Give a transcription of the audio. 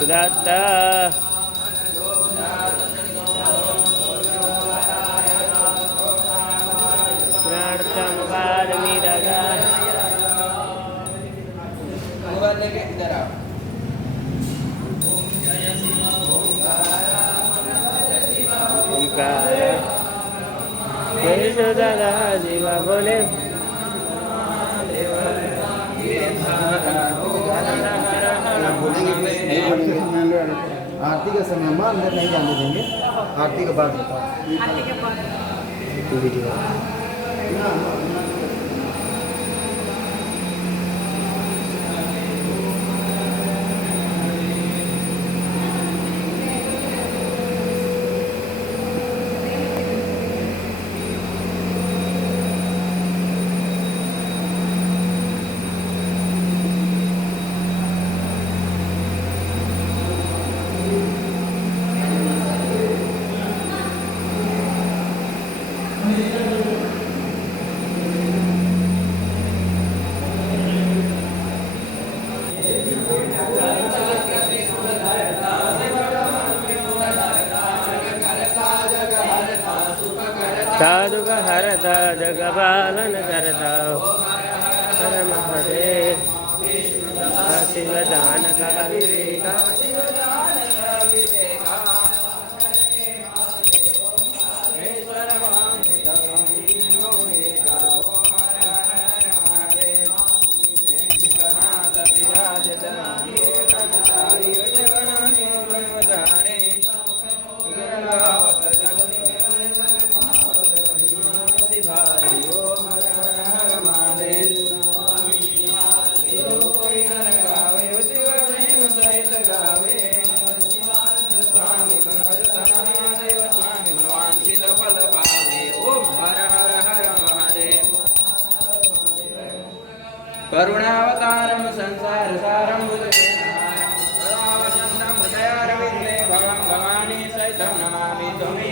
सुदाता प्रार्थम पारमीरगा दादा जीवा बोले आरती का समय में अंदर नहीं जाने देंगे। आरती के बाद बताओ। आरती के बाद वीडियो साधु का हरता जग पालन करता हर महादेव शिव दान का विवेका करुणावतारं संसार सारं भुजगेन्द्रहारं सदा वसन्तं हृदयारविन्दे भवानी सहितं नमामि त्वमेव